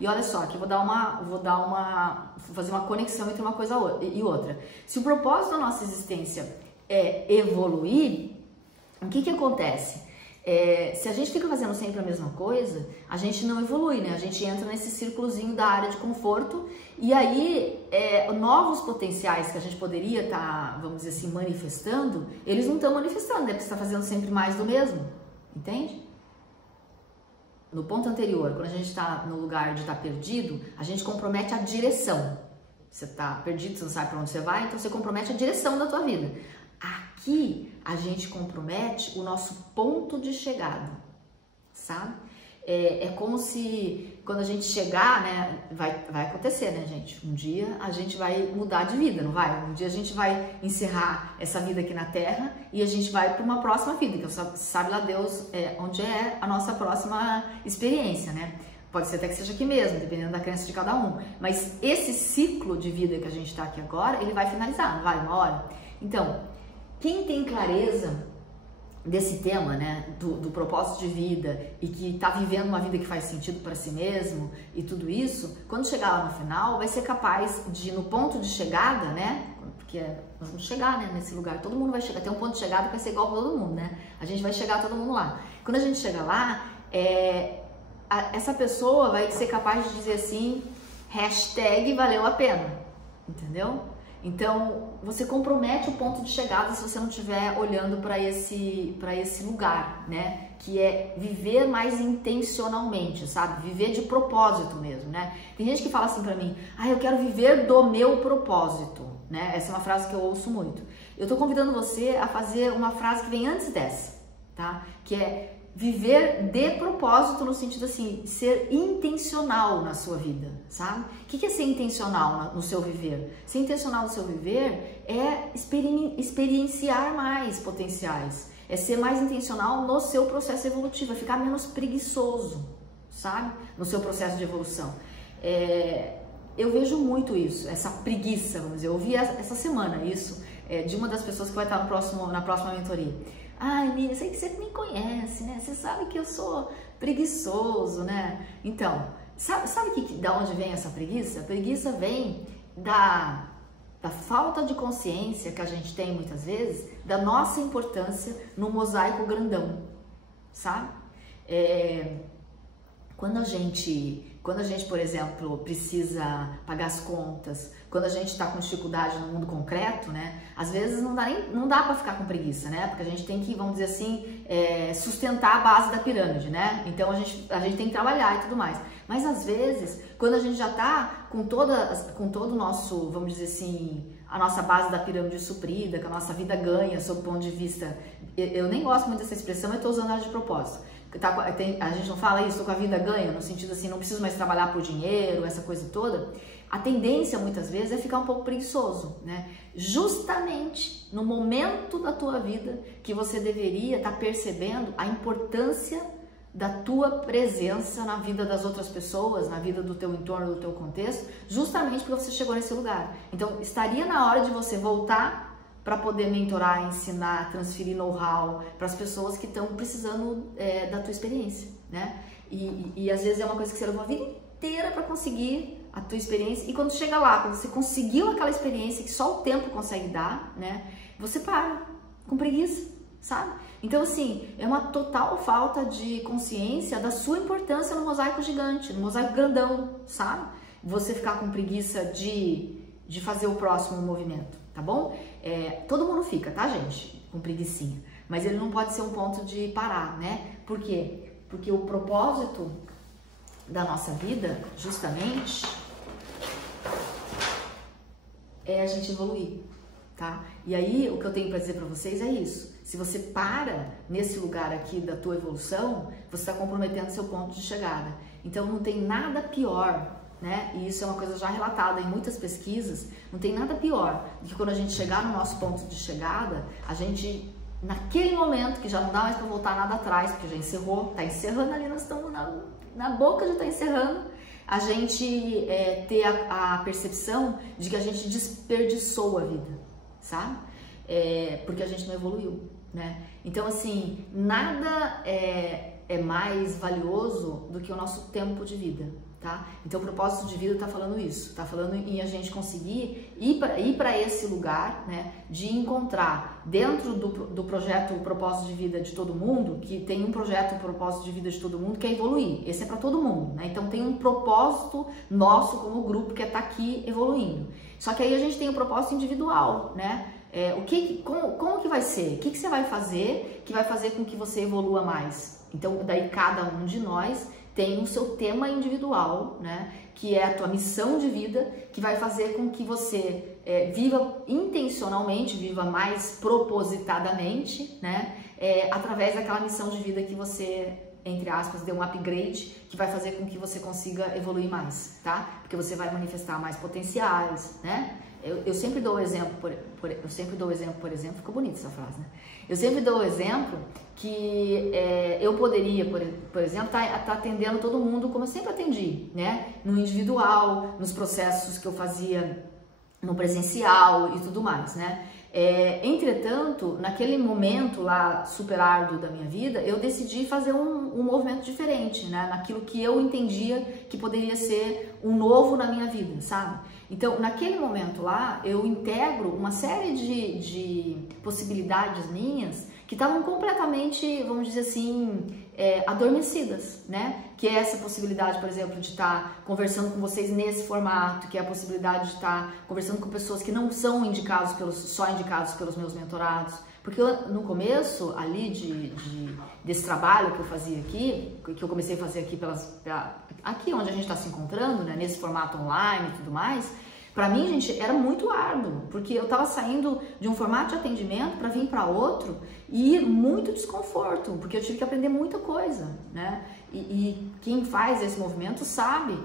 E olha só, aqui vou fazer uma conexão entre uma coisa e outra. Se o propósito da nossa existência é evoluir, o que acontece? Se a gente fica fazendo sempre a mesma coisa, a gente não evolui, né? A gente entra nesse círculozinho da área de conforto e aí novos potenciais que a gente poderia estar, vamos dizer assim, manifestando, eles não estão manifestando, né? Porque você está fazendo sempre mais do mesmo, entende? No ponto anterior, quando a gente está no lugar de estar perdido, a gente compromete a direção. Você está perdido, você não sabe para onde você vai, então você compromete a direção da tua vida. Aqui a gente compromete o nosso ponto de chegada, sabe? É como se quando a gente chegar, né, vai acontecer, né, gente? Um dia a gente vai mudar de vida, não vai? Um dia a gente vai encerrar essa vida aqui na Terra e a gente vai para uma próxima vida, que sabe lá Deus onde é a nossa próxima experiência, né? Pode ser até que seja aqui mesmo, dependendo da crença de cada um. Mas esse ciclo de vida que a gente está aqui agora, ele vai finalizar, não vai? Uma hora. Então, quem tem clareza desse tema, né, do propósito de vida e que está vivendo uma vida que faz sentido para si mesmo e tudo isso, quando chegar lá no final, vai ser capaz de, no ponto de chegada, né, porque nós vamos chegar, né, nesse lugar, todo mundo vai chegar, tem um ponto de chegada que vai ser igual para todo mundo, né, a gente vai chegar todo mundo lá. Quando a gente chegar lá, essa pessoa vai ser capaz de dizer assim, #valeu a pena, entendeu? Então, você compromete o ponto de chegada se você não estiver olhando para esse lugar, né? Que é viver mais intencionalmente, sabe? Viver de propósito mesmo, né? Tem gente que fala assim para mim, eu quero viver do meu propósito, né? Essa é uma frase que eu ouço muito. Eu tô convidando você a fazer uma frase que vem antes dessa, tá? Que é viver de propósito no sentido assim, ser intencional na sua vida, sabe? O que é ser intencional no seu viver? Ser intencional no seu viver é experienciar mais potenciais, é ser mais intencional no seu processo evolutivo, é ficar menos preguiçoso, sabe? No seu processo de evolução. Eu vejo muito isso, essa preguiça, vamos dizer, eu ouvi essa semana isso, de uma das pessoas que vai estar na próxima mentoria. Nina, sei que você me conhece, né? Você sabe que eu sou preguiçoso, né? Então, sabe da onde vem essa preguiça? A preguiça vem da falta de consciência que a gente tem muitas vezes da nossa importância no mosaico grandão, sabe? Quando a gente, por exemplo, precisa pagar as contas, quando a gente está com dificuldade no mundo concreto, né? Às vezes não dá para ficar com preguiça, né? Porque a gente tem que, vamos dizer assim, sustentar a base da pirâmide, né? Então a gente tem que trabalhar e tudo mais. Mas às vezes, quando a gente já está com todo o nosso, vamos dizer assim, a nossa base da pirâmide suprida, que a nossa vida ganha sob o ponto de vista... Eu nem gosto muito dessa expressão, mas estou usando ela de propósito. A gente não fala isso, tô com a vida ganha, no sentido assim, não preciso mais trabalhar por dinheiro, essa coisa toda. A tendência, muitas vezes, é ficar um pouco preguiçoso, né? Justamente no momento da tua vida que você deveria estar percebendo a importância da tua presença na vida das outras pessoas, na vida do teu entorno, do teu contexto, justamente porque você chegou nesse lugar. Então, estaria na hora de você voltar para poder mentorar, ensinar, transferir know-how para as pessoas que estão precisando da tua experiência, né? E às vezes é uma coisa que você leva uma vida inteira para conseguir a tua experiência, e quando chega lá, quando você conseguiu aquela experiência que só o tempo consegue dar, né? Você para, com preguiça, sabe? Então, assim, é uma total falta de consciência da sua importância no mosaico gigante, no mosaico grandão, sabe? Você ficar com preguiça de fazer o próximo movimento, tá bom? Todo mundo fica, tá, gente? Com preguicinha. Mas ele não pode ser um ponto de parar, né? Por quê? Porque o propósito da nossa vida, justamente, é a gente evoluir, tá? E aí, o que eu tenho para dizer para vocês é isso. Se você para nesse lugar aqui da tua evolução, você está comprometendo seu ponto de chegada. Então, não tem nada pior, né? E isso é uma coisa já relatada em muitas pesquisas, não tem nada pior do que quando a gente chegar no nosso ponto de chegada, a gente, naquele momento que já não dá mais para voltar nada atrás, porque já encerrou, tá encerrando ali, nós estamos na boca, já tá encerrando, a gente ter a percepção de que a gente desperdiçou a vida, sabe? Porque a gente não evoluiu, né? Então, assim, nada é mais valioso do que o nosso tempo de vida, tá? Então, o propósito de vida está falando isso, está falando em a gente conseguir ir para esse lugar, né, de encontrar dentro do projeto, o propósito de vida de todo mundo, que tem um projeto, o propósito de vida de todo mundo, que é evoluir. Esse é para todo mundo, né? Então, tem um propósito nosso como grupo que é estar aqui evoluindo. Só que aí a gente tem o propósito individual, né? Como que vai ser? O que você vai fazer que vai fazer com que você evolua mais? Então, daí cada um de nós tem o seu tema individual, né? Que é a tua missão de vida, que vai fazer com que você viva intencionalmente, viva mais propositadamente, né? Através daquela missão de vida que você, entre aspas, deu um upgrade, que vai fazer com que você consiga evoluir mais, tá? Porque você vai manifestar mais potenciais, né? Eu sempre dou o exemplo, por exemplo, ficou bonita essa frase, né? Eu sempre dou o exemplo que eu poderia, por exemplo, tá atendendo todo mundo como eu sempre atendi, né? No individual, nos processos que eu fazia no presencial e tudo mais, né? Entretanto, naquele momento lá super árduo da minha vida, eu decidi fazer um movimento diferente, né? Naquilo que eu entendia que poderia ser um novo na minha vida, sabe? Então, naquele momento lá, eu integro uma série de possibilidades minhas que estavam completamente, vamos dizer assim, adormecidas, né? Que é essa possibilidade, por exemplo, de estar conversando com vocês nesse formato, que é a possibilidade de estar conversando com pessoas que não são só indicados pelos meus mentorados. Porque no começo ali desse trabalho que eu fazia aqui, que eu comecei a fazer aqui aqui onde a gente está se encontrando, né, nesse formato online e tudo mais, para mim, gente, era muito árduo, porque eu estava saindo de um formato de atendimento para vir para outro e muito desconforto, porque eu tive que aprender muita coisa, né? E quem faz esse movimento sabe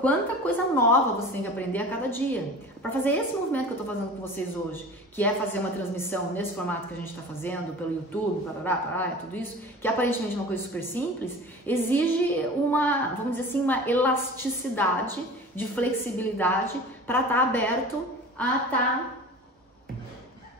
quanta coisa nova você tem que aprender a cada dia. Para fazer esse movimento que eu estou fazendo com vocês hoje, que é fazer uma transmissão nesse formato que a gente está fazendo, pelo YouTube, tudo isso, que aparentemente é uma coisa super simples, exige vamos dizer assim, uma elasticidade, de flexibilidade, para estar aberto a estar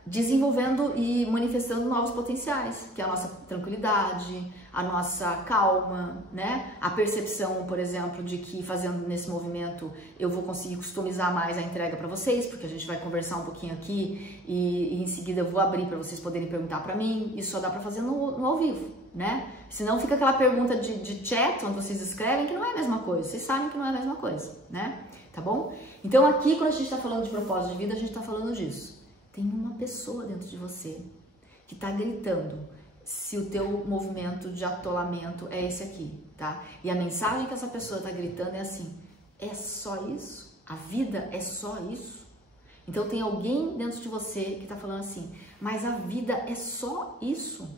desenvolvendo e manifestando novos potenciais, que é a nossa tranquilidade, a nossa calma, né? A percepção, por exemplo, de que fazendo nesse movimento eu vou conseguir customizar mais a entrega para vocês, porque a gente vai conversar um pouquinho aqui e em seguida eu vou abrir para vocês poderem perguntar para mim. Isso só dá para fazer no ao vivo, né? Senão fica aquela pergunta de chat onde vocês escrevem que não é a mesma coisa. Vocês sabem que não é a mesma coisa, né? Tá bom? Então aqui quando a gente está falando de propósito de vida, a gente está falando disso. Tem uma pessoa dentro de você que está gritando se o teu movimento de atolamento é esse aqui, tá? E a mensagem que essa pessoa está gritando é assim: é só isso? A vida é só isso? Então tem alguém dentro de você que está falando assim: mas a vida é só isso?